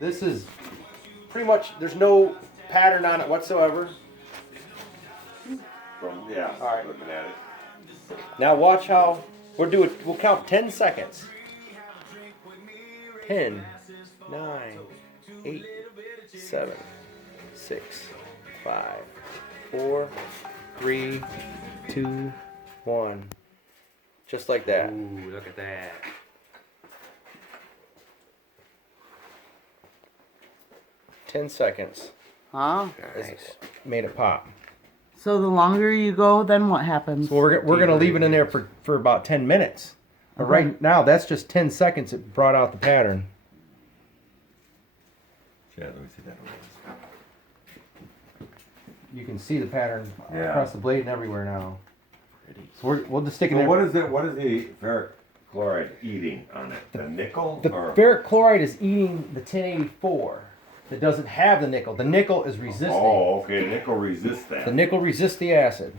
This is pretty much, there's no pattern on it whatsoever. Yeah, all right. looking at it. Now watch how we'll count 10 seconds. 10, 9, 8, 7, 6, 5, 4, 3, 2, 1. Just like that. Ooh, look at that. Ten seconds. Huh? Nice. Made it pop. So the longer you go, then what happens? So we're going to leave it in there for about 10 minutes. But Okay. right now, that's just 10 seconds. It brought out the pattern. Yeah, let me see that one. You can see the pattern Yeah. across the blade and everywhere now. So we'll just stick it So in. what is it? What is the ferric chloride eating on it? The nickel? The or? ferric chloride is eating the 1084 that doesn't have the nickel. The nickel is resisting. Oh, okay. Nickel resists that. The nickel resists the acid.